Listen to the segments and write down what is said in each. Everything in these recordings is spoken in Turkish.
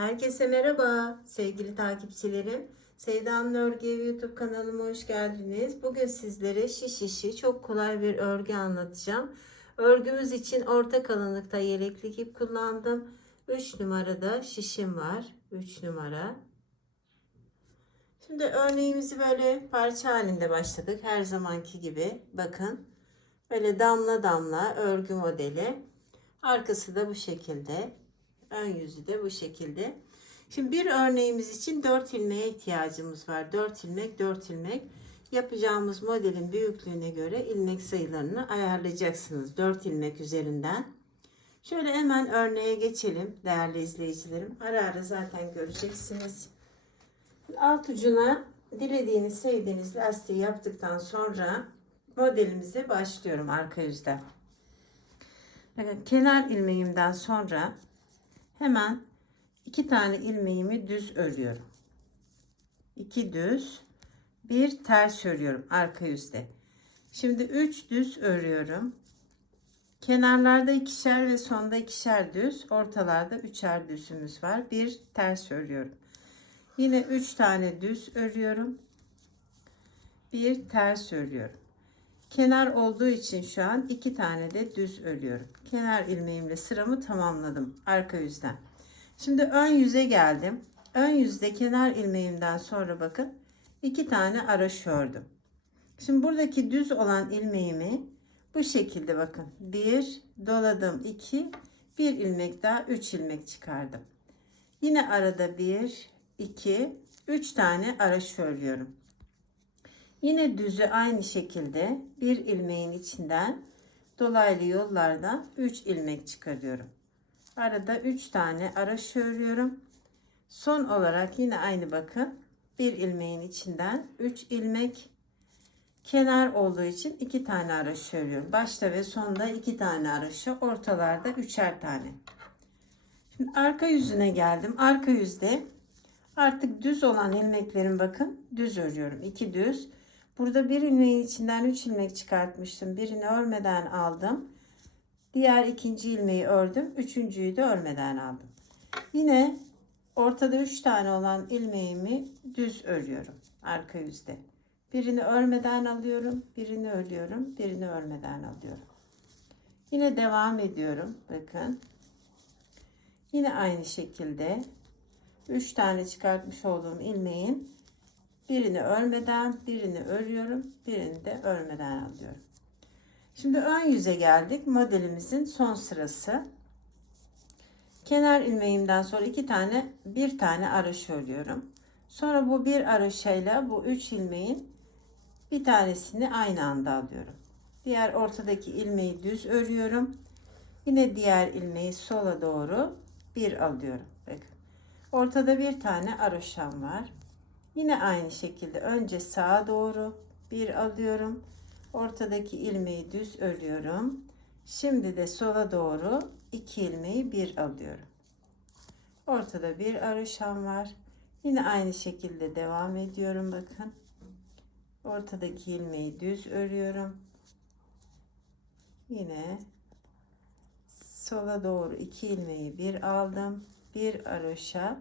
Herkese merhaba sevgili takipçilerim. Sevda'nın Örgü YouTube kanalıma hoş geldiniz. Bugün sizlere şiş işi çok kolay bir örgü anlatacağım. Örgümüz için orta kalınlıkta yeleklik ip kullandım. 3 numarada şişim var. 3 numara. Şimdi örneğimizi böyle parça halinde başladık. Her zamanki gibi. Bakın. Böyle damla damla örgü modeli. Arkası da bu şekilde. Ön yüzü de bu şekilde. Şimdi bir örneğimiz için 4 ilmeğe ihtiyacımız var. 4 ilmek, 4 ilmek. Yapacağımız modelin büyüklüğüne göre ilmek sayılarını ayarlayacaksınız. 4 ilmek üzerinden. Şöyle hemen örneğe geçelim değerli izleyicilerim. Ara ara zaten göreceksiniz. Alt ucuna dilediğiniz, sevdiğiniz lastiği yaptıktan sonra modelimize başlıyorum arka yüzden. Kenar ilmeğimden sonra hemen iki tane ilmeğimi düz örüyorum. İki düz, bir ters örüyorum arka yüzde. Şimdi üç düz örüyorum. Kenarlarda ikişer ve sonda ikişer düz, ortalarda üçer düzümüz var. Bir ters örüyorum. Yine üç tane düz örüyorum. Bir ters örüyorum. Kenar olduğu için şu an iki tane de düz örüyorum. Kenar ilmeğimle sıramı tamamladım arka yüzden. Şimdi ön yüze geldim. Ön yüzde kenar ilmeğimden sonra bakın iki tane araş ördüm. Şimdi buradaki düz olan ilmeğimi bu şekilde bakın. Bir doladım iki bir ilmek daha üç ilmek çıkardım. Yine arada bir iki üç tane araş örüyorum. Yine düzü aynı şekilde bir ilmeğin içinden dolaylı yollardan 3 ilmek çıkarıyorum. Arada 3 tane araş örüyorum. Son olarak yine aynı bakın. Bir ilmeğin içinden 3 ilmek kenar olduğu için 2 tane araş örüyorum. Başta ve sonda 2 tane araşı, ortalarda 3'er tane. Şimdi arka yüzüne geldim. Arka yüzde artık düz olan ilmeklerin bakın düz örüyorum. 2 düz. Burada bir ilmeğin içinden 3 ilmek çıkartmıştım. Birini örmeden aldım. Diğer ikinci ilmeği ördüm. Üçüncüyü de örmeden aldım. Yine ortada 3 tane olan ilmeğimi düz örüyorum. Arka yüzde. Birini örmeden alıyorum. Birini örüyorum. Birini örmeden alıyorum. Yine devam ediyorum. Bakın. Yine aynı şekilde 3 tane çıkartmış olduğum ilmeğin Birini örmeden, birini örüyorum, birini de örmeden alıyorum. Şimdi ön yüze geldik. Modelimizin son sırası. Kenar ilmeğimden sonra iki tane, bir tane araş örüyorum. Sonra bu bir araşayla bu üç ilmeğin bir tanesini aynı anda alıyorum. Diğer ortadaki ilmeği düz örüyorum. Yine diğer ilmeği sola doğru bir alıyorum. Bakın. Ortada bir tane araşam var. Yine aynı şekilde önce sağa doğru bir alıyorum. Ortadaki ilmeği düz örüyorum. Şimdi de sola doğru iki ilmeği bir alıyorum. Ortada bir arışan var. Yine aynı şekilde devam ediyorum bakın. Ortadaki ilmeği düz örüyorum. Yine sola doğru iki ilmeği bir aldım. Bir aroşa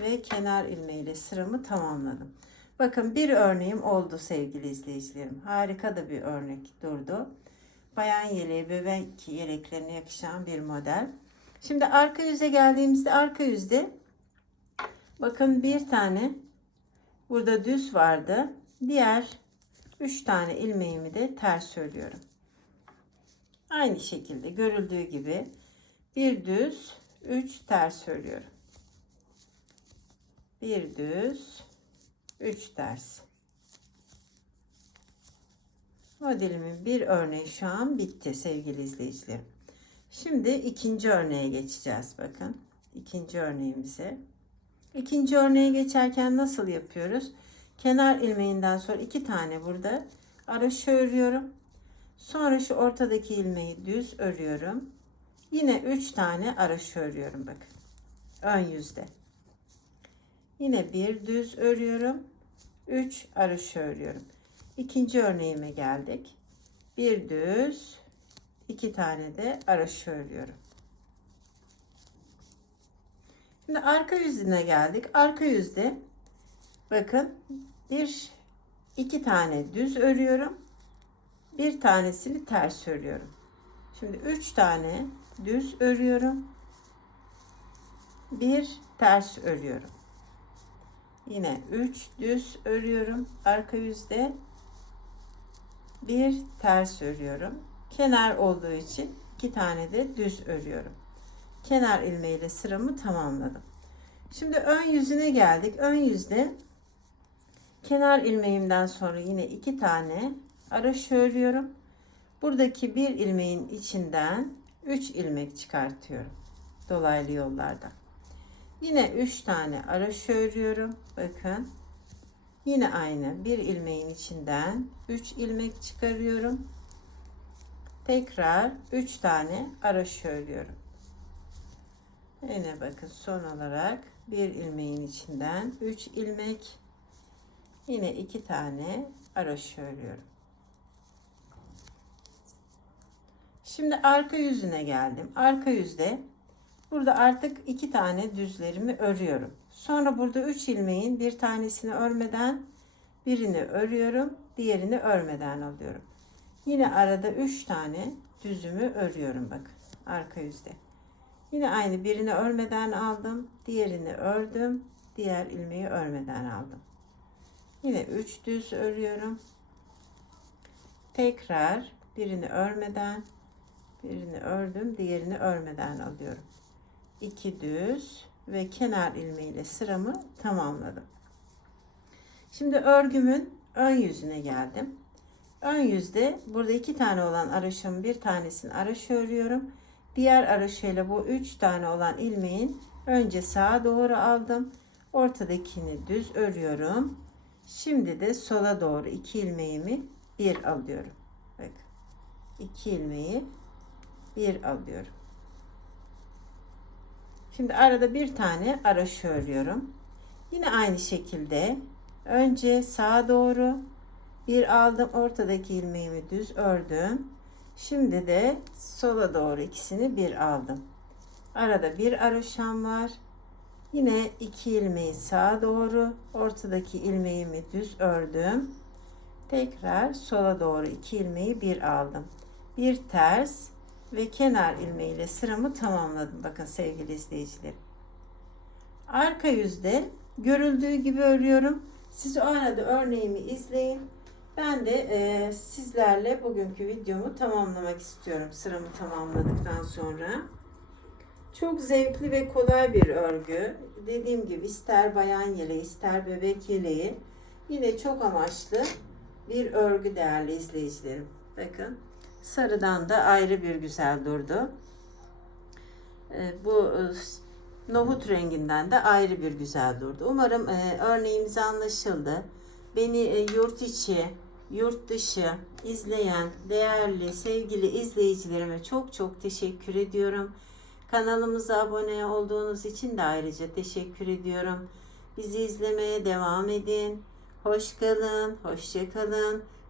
ve kenar ilmeğiyle sıramı tamamladım. Bakın bir örneğim oldu sevgili izleyicilerim. Harika da bir örnek durdu. Bayan yeleği, bebek yeleklerine yakışan bir model. Şimdi arka yüze geldiğimizde arka yüzde bakın bir tane burada düz vardı. Diğer üç tane ilmeğimi de ters örüyorum. Aynı şekilde görüldüğü gibi bir düz, üç ters örüyorum bir düz, üç ters. Modelimin bir örneği şu an bitti sevgili izleyicilerim. Şimdi ikinci örneğe geçeceğiz bakın. ikinci örneğimize. İkinci örneğe geçerken nasıl yapıyoruz? Kenar ilmeğinden sonra iki tane burada araşı örüyorum. Sonra şu ortadaki ilmeği düz örüyorum. Yine üç tane araşı örüyorum bakın. Ön yüzde. Yine bir düz örüyorum. 3 arış örüyorum. İkinci örneğime geldik. Bir düz, iki tane de araş örüyorum. Şimdi arka yüzüne geldik. Arka yüzde bakın bir iki tane düz örüyorum. Bir tanesini ters örüyorum. Şimdi üç tane düz örüyorum. Bir ters örüyorum. Yine 3 düz örüyorum arka yüzde. Bir ters örüyorum. Kenar olduğu için iki tane de düz örüyorum. Kenar ilmeğiyle sıramı tamamladım. Şimdi ön yüzüne geldik. Ön yüzde kenar ilmeğimden sonra yine iki tane araş örüyorum. Buradaki bir ilmeğin içinden 3 ilmek çıkartıyorum. Dolaylı yollardan. Yine 3 tane araş örüyorum. Bakın. Yine aynı bir ilmeğin içinden 3 ilmek çıkarıyorum. Tekrar 3 tane araş örüyorum. Yine bakın son olarak bir ilmeğin içinden 3 ilmek yine 2 tane araş örüyorum. Şimdi arka yüzüne geldim. Arka yüzde burada artık iki tane düzlerimi örüyorum. Sonra burada üç ilmeğin bir tanesini örmeden birini örüyorum. Diğerini örmeden alıyorum. Yine arada üç tane düzümü örüyorum bakın arka yüzde. Yine aynı birini örmeden aldım. Diğerini ördüm. Diğer ilmeği örmeden aldım. Yine üç düz örüyorum. Tekrar birini örmeden birini ördüm diğerini örmeden alıyorum 2 düz ve kenar ilmeğiyle sıramı tamamladım. Şimdi örgümün ön yüzüne geldim. Ön yüzde burada iki tane olan araşımın bir tanesini araş örüyorum. Diğer araşıyla bu üç tane olan ilmeğin önce sağa doğru aldım. Ortadakini düz örüyorum. Şimdi de sola doğru iki ilmeğimi bir alıyorum. Bakın iki ilmeği bir alıyorum. Şimdi arada bir tane araş örüyorum. Yine aynı şekilde önce sağa doğru bir aldım. Ortadaki ilmeğimi düz ördüm. Şimdi de sola doğru ikisini bir aldım. Arada bir araşam var. Yine iki ilmeği sağa doğru, ortadaki ilmeğimi düz ördüm. Tekrar sola doğru iki ilmeği bir aldım. Bir ters, ve kenar ilmeğiyle sıramı tamamladım. Bakın sevgili izleyicilerim. Arka yüzde görüldüğü gibi örüyorum. Siz o arada örneğimi izleyin. Ben de e, sizlerle bugünkü videomu tamamlamak istiyorum. Sıramı tamamladıktan sonra. Çok zevkli ve kolay bir örgü. Dediğim gibi ister bayan yeleği ister bebek yeleği. Yine çok amaçlı bir örgü değerli izleyicilerim. Bakın. Sarıdan da ayrı bir güzel durdu. Ee, bu e, nohut renginden de ayrı bir güzel durdu. Umarım e, örneğimiz anlaşıldı. Beni e, yurt içi, yurt dışı izleyen değerli sevgili izleyicilerime çok çok teşekkür ediyorum. Kanalımıza abone olduğunuz için de ayrıca teşekkür ediyorum. Bizi izlemeye devam edin. Hoş kalın, hoşça kalın